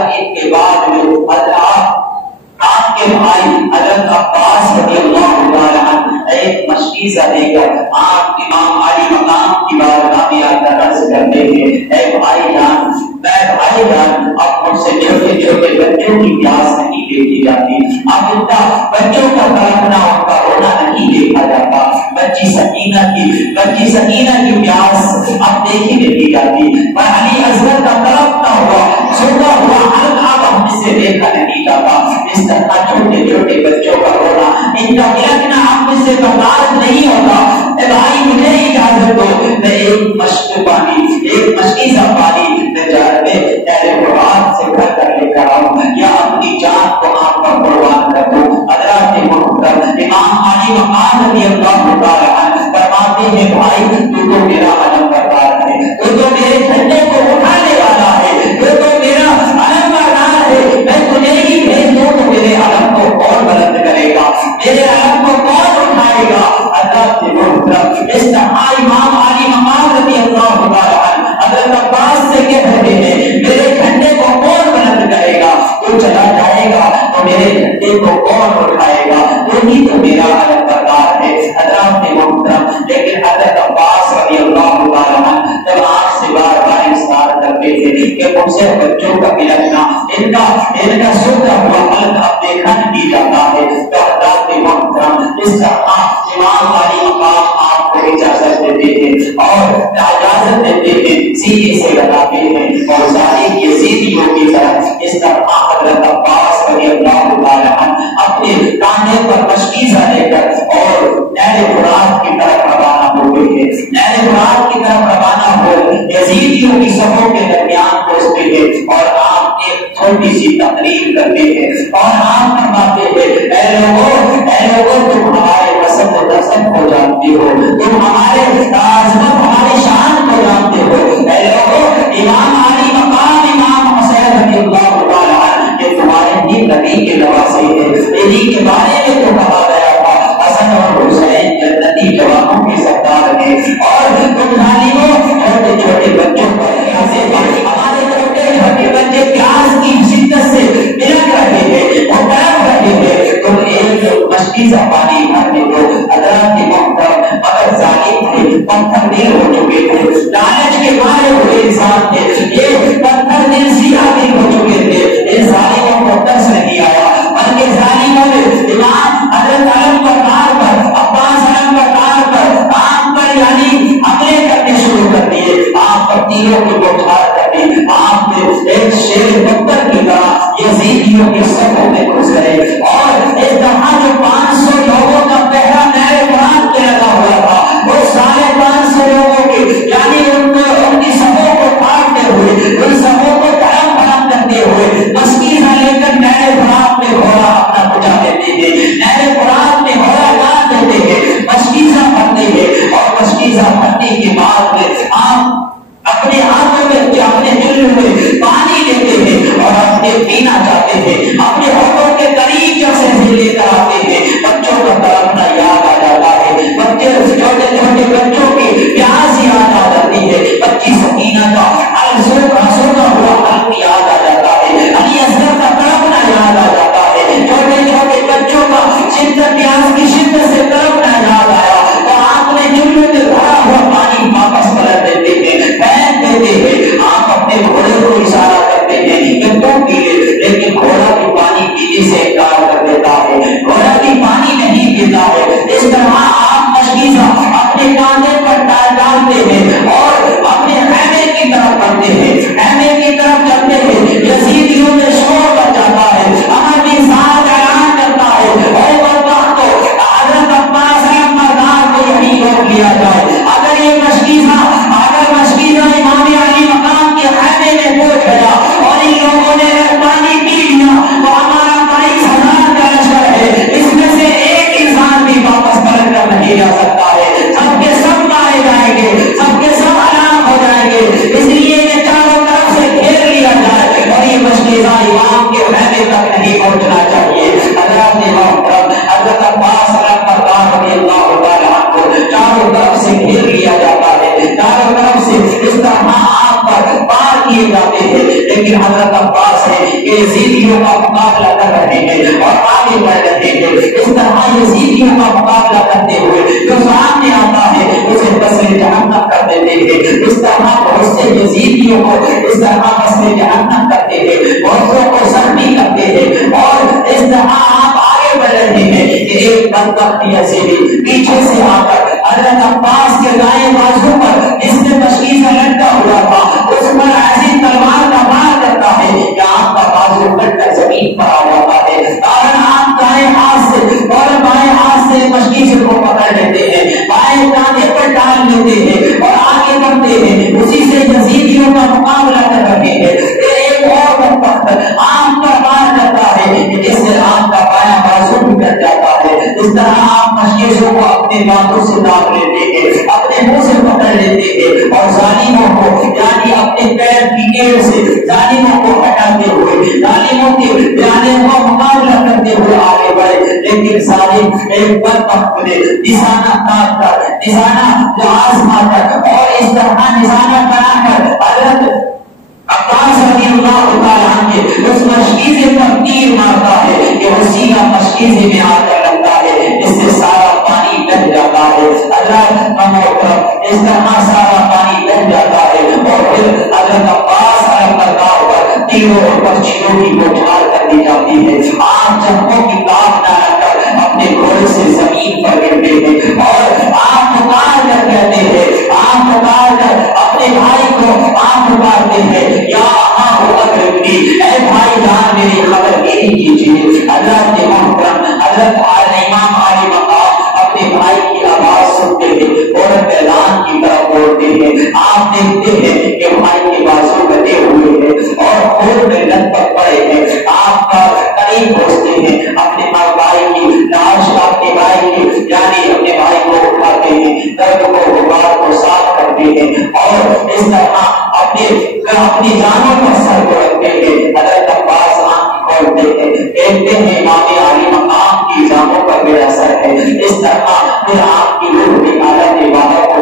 اور ان کے بعد آپ کے بھائی حضرت عباس رضی اللہ تعالی عنہ ایک مشکیزہ لے کر آپ امام علی مقام کی بارگاہ میں آ کر عرض کرتے ہیں، اے بھائی جان، اب مجھ سے چھوٹے چھوٹے بچوں کی پیاس نہیں دیکھی جاتی، اب اتنا بچوں کا تڑپنا ان کا رونا نہیں دیکھا جاتا، بچی سکینہ کی پیاس اب دیکھی نہیں جاتی، پر علی اصغر کا تڑپتا ہوا سوتا ہوا حلق اب ہم سے دیکھا نہیں جاتا، اس طرح چھوٹے چھوٹے بچوں کا رونا، ان کا بلکنا اب مجھ سے برداشت نہیں ہوتا، اے بھائی مجھے اجازت دو، میں ایک مشکیزہ پانی سے بھر کر لے کر آؤں یا اپنی جان کو آپ پر قربان کر دوں۔ حضرات محترم امام علی مقام رضی اللہ تعالی عنہ فرماتے ہیں، بھائی تو میرا علم بردار ہے، تو میرے جھنڈے کو اٹھانے والا ہے، تو میرا علم بردار ہے، میں تجھے ہی بھیج دوں تو میرے علم کو کون بلند کرے گا، میرے علم کو کون اٹھائے گا۔ حضرات محترم اس طرح امام علی مقام رضی اللہ تعالی عنہ حضرت عباس سے کہہ رہے ہیں، میرے جھنڈے کو کون بلند کرے گا، تو چلا جائے گا تو میرے جھنڈے کو کون اٹھائے گا، تو ہی تو میرا علم بردار ہے۔ حضرات محترم لیکن حضرت عباس رضی اللہ تعالی عنہ جب آپ سے بار بار اصرار کرتے تھے کہ مجھ سے بچوں کا بلکنا، ان کا سوتا ہوا حلق اب دیکھا نہیں جاتا ہے، تو حضرات محترم اس طرح امام علی مقام آپ کو اجازت دیتے ہیں اور اجازت دیتے ہیں، سیدھے سے لگاتے ہیں اور ظالم یزیدیوں کی طرف اس طرح حضرت عباس رضی اللہ تعالی عنہ اپنے کاندھے پر مشکیزہ لے کر اور نہر فرات کی طرف روانہ ہو گئے ہیں، نہر فرات کی طرف روانہ ہو یزیدیوں کی صفوں کے درمیان پہنچتے ہیں اور آپ ایک چھوٹی سی تقریر کرتے ہیں اور آپ فرماتے ہیں، اے لوگوں تم ہمارے پسند و نسب کو جانتے ہو، تم ہمارے عظمت ہماری شان کو جانتے ہو، اے لوگوں امام علی مقام امام حسین رضی اللہ تعالی عنہ یہ تمہارے ہی نبی کے نواسے ہیں، انہی کے بارے میں تو کہا گیا تھا حسن اور حسین جنتی جوانوں کے سردار ہیں، اور تم ظالموں چھوٹے چھوٹے بچوں پر ہمارے چھوٹے بچے پیاس کی شدت سے بلک رہے ہیں اور تڑپ رہے ہیں، تم ایک مشکیزہ پانی بھرنے دو۔ حضرات محترم اگر ظالم تھے، پتھر دل ہو چکے تھے، لالچ کے مارے ہوئے انسان تھے، یہ پتھر دل سیاہ دل ہو چکے تھے، ان ظالموں کو ترس نہیں آیا، بلکہ ظالموں نے امام حضرت علم بردار پر عباس علم بردار پر آپ پر یعنی حملے کرنے شروع کر دیے، آپ پر تیروں کی بوچھار کر دی، آپ نے ایک شیر بکر کی طرح یزیدیوں کے صفوں میں گھس گئے اور اس طرح جو 500 لوگوں کا پہرا نہر فرات کے لگا ہوا تھا، وہ سارے 500 لوگوں کے یعنی ان کی صفوں کو پھاڑتے ہوئے، ان صفوں کو دھڑم دھڑم کرتے ہوئے مشکیزہ لے کر نہر فرات میں گھوڑا اپنا بجا دیتے ہیں، نہر فرات میں گھوڑا ڈال دیتے ہیں، مشکیزہ بھرتے ہیں اور مشکیزہ بھرنے کے بعد میں آپ اپنے ہاتھوں میں اپنے چلے ہوئے پانی لیتے ہیں اور اپنے پینا چاہتے ہیں، اپنے ہاتھوں کے قریب سے لے کر آتے ہیں، بچوں کا تڑپنا یاد آ جاتا ہے، بچے چھوٹے چھوٹے بچوں کی پیاس یاد آ جاتی ہے، بچی سکینہ کا سوتا ہوا حلق یاد آ جاتا ہے، علی اصغر کا تڑپنا یاد آ جاتا ہے، چھوٹے چھوٹے بچوں کا شدت پیاس کی شدت سے تڑپنا یاد آیا تو آپ نے چولہے میں بھرا ہوا پانی واپس پلٹ دیتے ہیں، پھینک دیتے ہیں، آپ اپنے گھوڑے کو اشارہ کرتے ہیں کہ تم پیے، لیکن گھوڑا بھی پانی پینے سے انکار کر دیتا ہے، گھوڑا بھی پانی نہیں پیتا ہے۔ اس طرح آپ مشکیزہ اپنے کاندھے پر ڈالتے ہیں اور اپنے خیمے کی طرف بڑھتے ہیں، خیمے کی طرف چلتے ہیں، یزیدیوں میں شور بچ جاتا ہے، امر بن سعد اعلان کرتا ہے اے بدبختو کو حضرت عباس علم بردار کو یہیں روک لیا جائے، اگر مشکیزہ امام علی مقام کے خیمے میں پہنچ گیا اور ان لوگوں نے پانی پی لیا تو ہمارا 22,000 کا لشکر ہے، اس میں سے ایک انسان بھی واپس پلٹ کر نہیں جا سکتا ہے، سب کے سب مارے جائیں گے، سب کے سب ہلاک ہو جائیں گے، اس لیے یہ چاروں طرف سے گھیر لیا جائے اور یہ مشکیزہ امام کے خیمے تک نہیں پہنچنا چاہیے۔ حضرات محترم حضرت عباس علم بردار رضی اللہ تعالی عنہ کو چاروں طرف سے گھیر لیا جاتا ہے، چاروں طرف سے اس طرح آپ پر پار کیے جاتے ہیں، لیکن حضرت عباس نے یہ یزیدیوں کا مقابلہ کر رہے ہیں اور آگے بڑھ رہے ہیں. اس طرح یزیدیوں کا مقابلہ کرتے ہوئے جو سامنے آتا ہے اسے بسر جہنم کر دیتے ہیں. اس طرح بہت سے یزیدیوں کو اس طرح بسر جہنم کرتے ہیں, بہتوں کو سختی کرتے ہیں. اور اس طرح آپ آگے بڑھ رہے ہیں کہ ایک بدبخت یزیدی پیچھے سے آ کر حضرت عباس کے دائیں بازو پر جس نے مشکی سے لٹکا ہوا تھا اس پر ایسی تلوار کا وار کرتا ہے کہ آپ کا بازو کٹ کر زمین پر آ جاتا ہے. کارن آپ دائیں ہاتھ سے اور بائیں ہاتھ سے مشکی سے کو پکڑ لیتے ہیں, بائیں کاندھے پر ڈال لیتے ہیں اور آگے بڑھتے ہیں. اسی سے یزیدیوں کا مقابلہ کر رہے ہیں. پھر ایک اور بدبخت آپ پر وار کرتا ہے کہ جس سے آپ کا بایاں بازو بھی کٹ جاتا ہے. اس طرح آپ مشکیزوں کو اپنے باتوں سے داب لیتے ہیں, اپنے منہ سے پکڑ لیتے ہیں اور ظالموں کو یعنی اپنے پیر کی ایڑ سے ظالموں کو ہٹاتے ہوئے ظالموں کے بیانے کا مقابلہ کرتے ہوئے آگے بڑھے. لیکن ظالم ایک بدبخت نے نشانہ تاک کر نشانہ جو آزما کر اور اس طرح نشانہ بنا کر حضرت عباس رضی اللہ تعالیٰ عنہ اس مشکیزے پر تیر مارتا ہے کہ وہ سیدھا مشکیزے میں آ کر لگتا ہے, جس سے سارا پانی بہ جاتا ہے. اس طرح سارا پانی بہ جاتا ہے اور پھر حضرت عباس پر تیروں اور پرچیوں کی بوچھار کر دی جاتی ہے. آپ جنگوں کی تاب نہ کر اپنے گھوڑے سے زمین پر گرتے ہیں اور آپ پکار کر کہتے ہیں, آپ پکار کر اپنے بھائی کو آپ پکارتے ہیں یا اے بھائی جان میری خبر گیری کیجیے. حضرت محترم حضرت امام علی مقام اپنے بھائی کی آواز سنتے ہیں اور میدان کی طرف بولتے ہیں. آپ دیکھتے ہیں کہ بھائی کے بازو بندے ہوئے ہیں اور خون میں لت پت پڑے ہیں. آپ کا قریب پہنچتے ہیں, اپنے بھائی کی لاش اپنے بھائی کی یعنی اپنے بھائی کو اٹھاتے ہیں, درد کو غبار کو صاف کرتے ہیں اور اس طرح اپنی جانوں پر سر کو رکھتے ہیں. حضرت عباس آنکھ کھولتے ہیں, دیکھتے ہیں امام علی مقام کی جانوں پر میرا سر ہے. اس طرح پھر آپ کی روح بھی حالت عبادت کو